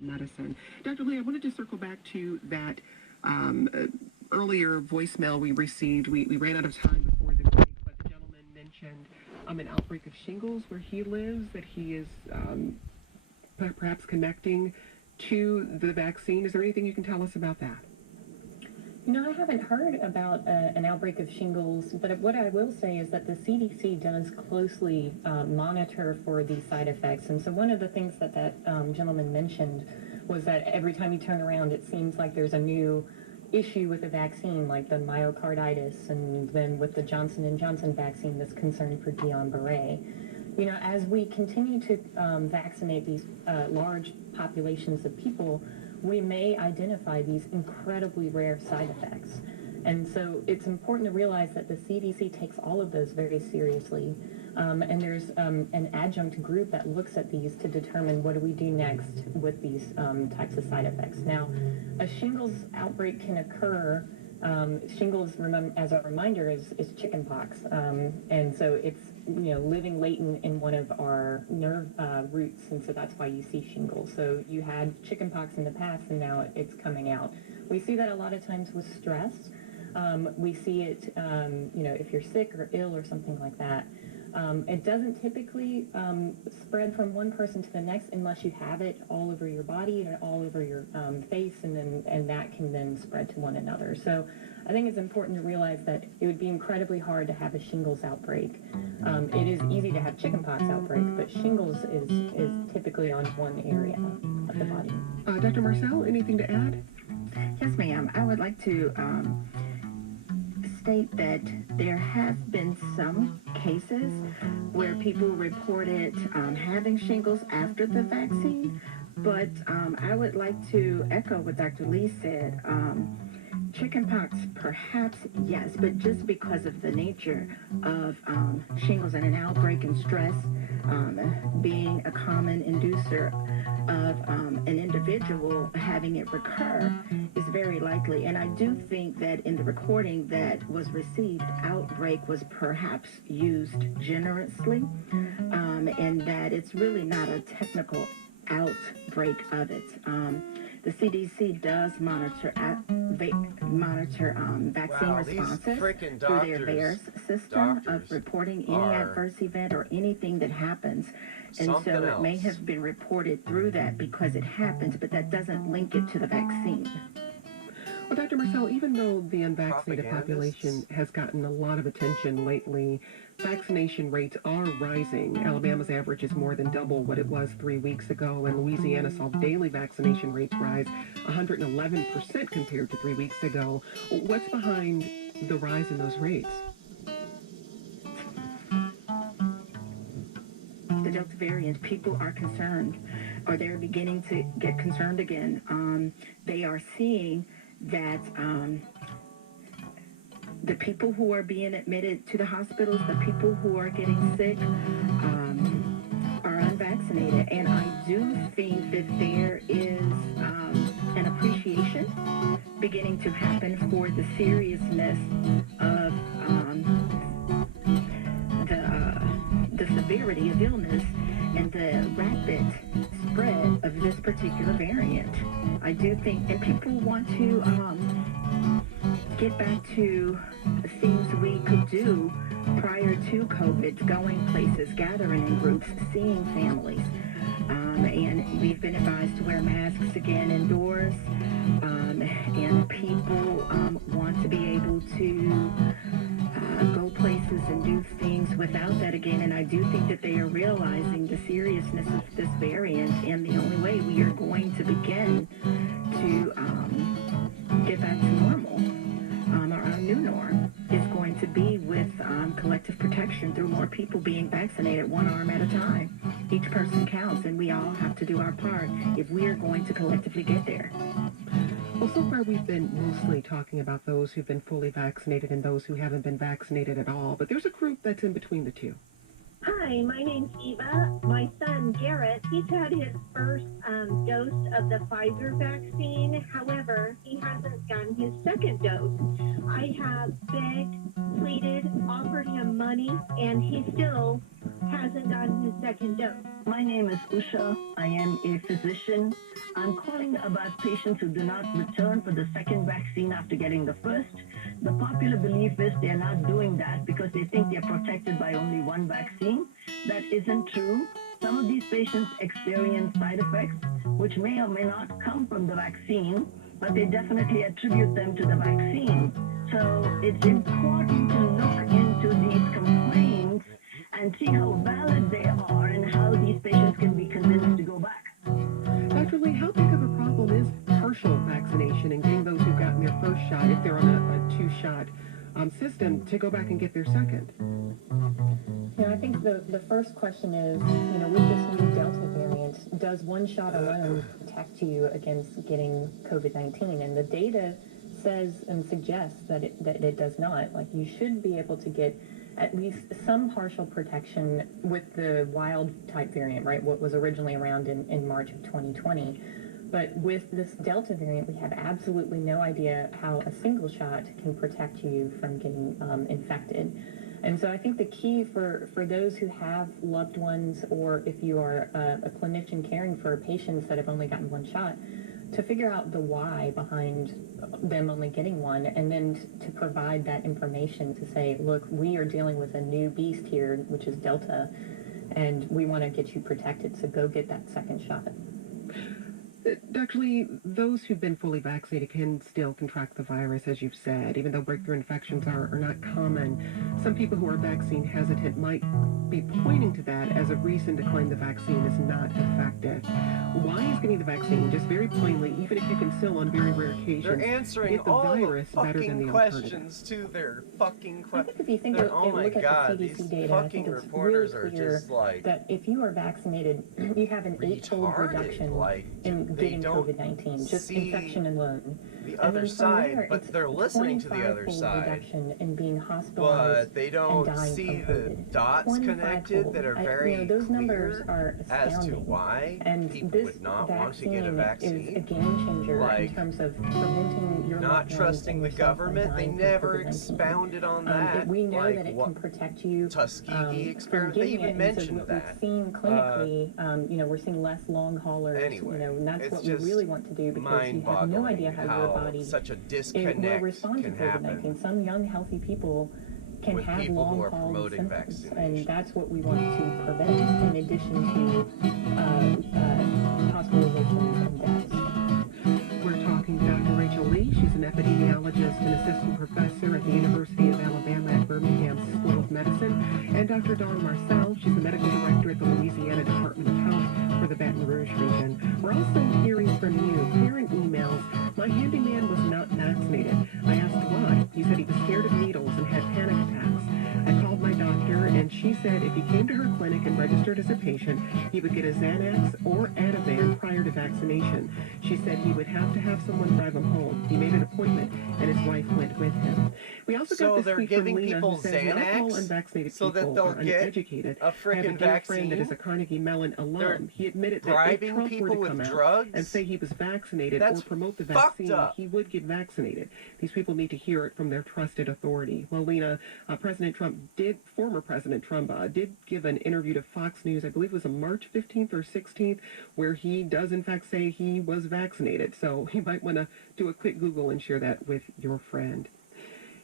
medicine. Dr. Lee, I wanted to circle back to that um, uh, earlier voicemail we received. We ran out of time before the break, but the gentleman mentioned an outbreak of shingles where he lives, that he is perhaps connecting to the vaccine. Is there anything you can tell us about that? I haven't heard about an outbreak of shingles, but what I will say is that the CDC does closely monitor for these side effects. And so one of the things that gentleman mentioned was that every time you turn around, it seems like there's a new issue with the vaccine, like the myocarditis, and then with the Johnson & Johnson vaccine that's concerned for Guillain-Barré. As we continue to vaccinate these large populations of people, we may identify these incredibly rare side effects. And so it's important to realize that the CDC takes all of those very seriously. And there's an adjunct group that looks at these to determine what do we do next with these types of side effects. Now, a shingles outbreak can occur. Shingles, as a reminder, is chickenpox. And so it's, living latent in one of our nerve roots, and so that's why you see shingles. So you had chickenpox in the past, and now it's coming out. We see that a lot of times with stress. We see it, if you're sick or ill or something like that. It doesn't typically spread from one person to the next unless you have it all over your body and all over your face, and that can then spread to one another. So I think it's important to realize that it would be incredibly hard to have a shingles outbreak. It is easy to have chickenpox outbreak, but shingles is typically on one area of the body. Dr. Marcel, anything to add? Yes, ma'am. I would like to state that there have been some cases where people reported having shingles after the vaccine, but I would like to echo what Dr. Lee said. Chickenpox, perhaps, yes, but just because of the nature of shingles and an outbreak and stress being a common inducer of an individual having it recur is very likely. And I do think that in the recording that was received, outbreak was perhaps used generously, and that it's really not a technical outbreak of it. The CDC does monitor vaccine responses through their VAERS system of reporting any adverse event or anything that happens. And so it may have been reported through that because it happens, but that doesn't link it to the vaccine. Well, Dr. Marcel, even though the unvaccinated population has gotten a lot of attention lately, vaccination rates are rising. Alabama's average is more than double what it was 3 weeks ago, and Louisiana saw daily vaccination rates rise 111% compared to 3 weeks ago. What's behind the rise in those rates? The Delta variant, people are concerned, or they're beginning to get concerned again. They are seeing that the people who are being admitted to the hospitals, the people who are getting sick, are unvaccinated. And I do think that there is an appreciation beginning to happen for the seriousness of the severity of illness and the rapid spread of this particular variant. I do think, and people want to get back to things we could do prior to COVID, going places, gathering in groups, seeing families. And we've been advised to wear masks again indoors, and people want to be able to go places and do things without that again. And I do think that they are realizing the seriousness of this variant, and the only way we are going to begin to get back to normal, or our new norm, is going to be with collective protection through more people being vaccinated, one arm at a time. Each person counts, and we all have to do our part if we are going to collectively get there. Well, so far we've been mostly talking about those who've been fully vaccinated and those who haven't been vaccinated at all, but there's a group that's in between the two. Hi, Hi, my name's Eva. My son Garrett, he's had his first dose of the Pfizer vaccine. However, he hasn't gotten his second dose. I have begged, pleaded, offered him money, and he still hasn't gotten his second dose. My name is Usha. I am a physician. I'm calling about patients who do not return for the second vaccine after getting the first. The popular belief is they're not doing that because they think they're protected by only one vaccine. That isn't true. Some of these patients experience side effects, which may or may not come from the vaccine, but they definitely attribute them to the vaccine. So it's important to look into these complaints and see how valid they are and how these patients can be convinced to go back. Dr. Lee, how big of a problem is partial vaccination and getting those who've gotten their first shot, if they're on a two-shot system, to go back and get their second? I think the first question is, with this new Delta variant, does one shot alone protect you against getting COVID-19? And the data says and suggests that it does not. Like, you should be able to get at least some partial protection with the wild type variant, right? What was originally around in March of 2020. But with this Delta variant, we have absolutely no idea how a single shot can protect you from getting infected. And so I think the key for those who have loved ones, or if you are a clinician caring for patients that have only gotten one shot, to figure out the why behind them only getting one, and then to provide that information to say, look, we are dealing with a new beast here, which is Delta, and we want to get you protected, so go get that second shot. Dr. Lee, those who've been fully vaccinated can still contract the virus, as you've said, even though breakthrough infections are not common. Some people who are vaccine hesitant might be pointing to that as a reason to claim the vaccine is not effective. Why is getting the vaccine, just very plainly, even if you can still on very rare occasions, they're answering get the all virus the better than fucking the questions to their fucking I think if you think oh my look at god, the CDC these data, I fucking think it's reporters really are clear just like that if you are vaccinated, you have an eightfold retarded. reduction Like, in they getting don't COVID-19, just see infection alone. the And other then from side, there, but it's they're listening to the other 25-fold side. reduction in being hospitalized But they and don't dying see from the COVID. dots connected that are very those numbers clear are as to astounding. why And people this would not want to vaccine get a is a vaccine. game changer Like, in terms of preventing your Not loved ones trusting and the yourself from government, they dying from never COVID-19. expounded on that. We know like that it what can protect you Tuskegee from experiment, they getting it. even And so mentioned what that. we've seen clinically, we're seeing less long haulers, Anyway, and that's it's what we just really want to do, because you have no idea how your body such a will disconnect respond to can happen COVID-19. Some young, healthy people can with have people who are long-haul promoting symptoms, vaccination. and that's what we want to prevent, in addition to hospitalizations and deaths. We're talking to Dr. Rachel Lee. She's an epidemiologist and assistant professor at the University of Alabama at Birmingham School of Medicine, and Dr. Dawn Marcel. She's the medical director at the Louisiana Department of Health for the Baton Rouge region. We're also hearing from you. Parent emails. My handyman was not vaccinated. I asked why. He said he was scared of needles and had panic attacks. I called my doctor, and she said if he came to her clinic and registered as a patient, he would get a Xanax or Ativan prior to vaccination. She said he would have to have someone drive him home. He made an appointment, and his wife went with him. We also So got this they're tweet from giving Lena, people who says not all Xanax unvaccinated so that people they'll are get uneducated. a I have a frickin' dear friend that is vaccine? a Carnegie Mellon alum. They're He admitted that if bribing Trump were people to with come out drugs? and say he was vaccinated That's or promote the fucked vaccine, up. he would get vaccinated. These people need to hear it from their trusted authority. Well, Lena, former President Trump did give an interview to Fox News, I believe it was on March 15th or 16th, where he does in fact say he was vaccinated. So you might want to do a quick Google and share that with your friend.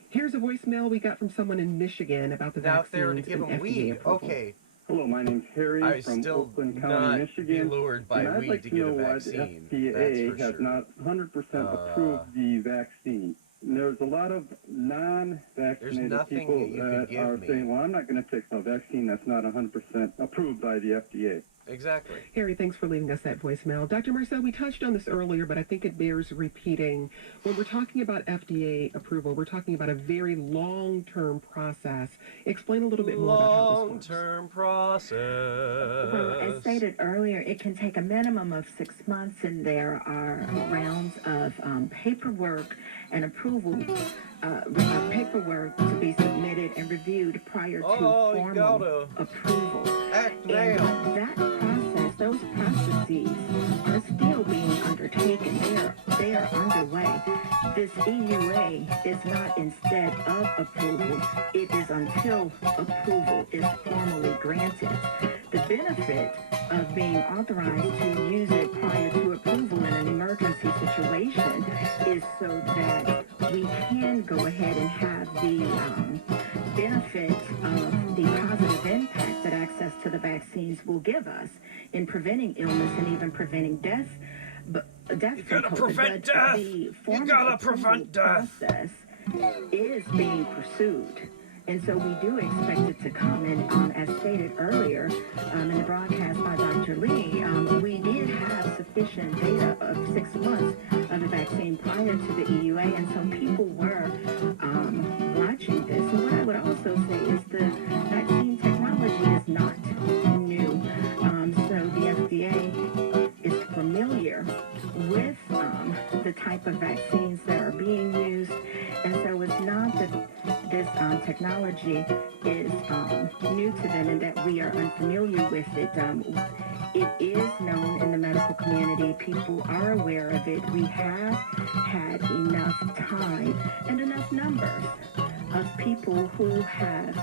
Here's a voicemail we got from someone in Michigan about the Now, if vaccines they were to give and them FDA weed, approval. okay, Hello, my name's Harry I from still Oakland not County, be Michigan. lured by and I'd weed like to to get know a why vaccine. the That's FDA for has sure. not 100% approved the vaccine. And there's a lot of non-vaccinated nothing people that you could that give are me. saying, well, I'm not going to take a vaccine that's not 100% approved by the FDA. Exactly. Harry, thanks for leaving us that voicemail. Dr. Marcel, we touched on this earlier, but I think it bears repeating. When we're talking about FDA approval, we're talking about a very long-term process. Explain a little bit more about how this works. Long-term process. Well, as stated earlier, it can take a minimum of 6 months, and there are rounds of paperwork and approval paperwork to be submitted and reviewed prior to Oh, you formal gotta approval. act And now. that process, those processes are still being undertaken. They are underway. This EUA is not instead of approval. It is until approval is formally granted. The benefit of being authorized to use it prior to approval in an emergency situation is so that we can go ahead and have the benefit of the positive impact that access to the vaccines will give us in preventing illness and even preventing death. But death You gotta from COVID, prevent but death. the You formal gotta approval prevent death. process is being pursued. And so we do expect it to come. And as stated earlier in the broadcast by Dr. Lee, we did have sufficient data of 6 months of the vaccine prior to the EUA, and so people were watching this. And what I would also say is the vaccine technology is not new. So the FDA is familiar with the type of vaccines that are being used, and so it's not that this technology is new to them and that we are unfamiliar with it. It is known in the medical community. People are aware of it. We have had enough time and enough numbers of people who have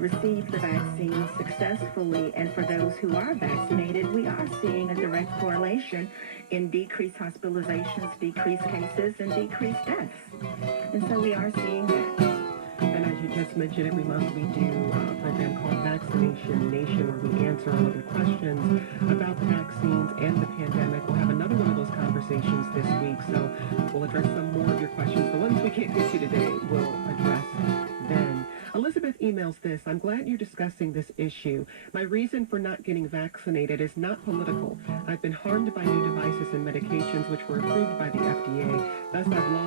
received the vaccine successfully, and for those who are vaccinated, we are seeing a direct correlation in decreased hospitalizations, decreased cases, and decreased deaths. And so we are seeing that. And as you just mentioned, every month we do a program called Vaccination Nation, where we answer all of your questions about the vaccines and the pandemic. We'll have another one of those conversations this week, so we'll address some more of your questions. The ones we can't get to today, we'll address then. Elizabeth emails this: I'm glad you're discussing this issue. My reason for not getting vaccinated is not political. I've been harmed by new devices and medications which were approved by the FDA. Thus, I've lost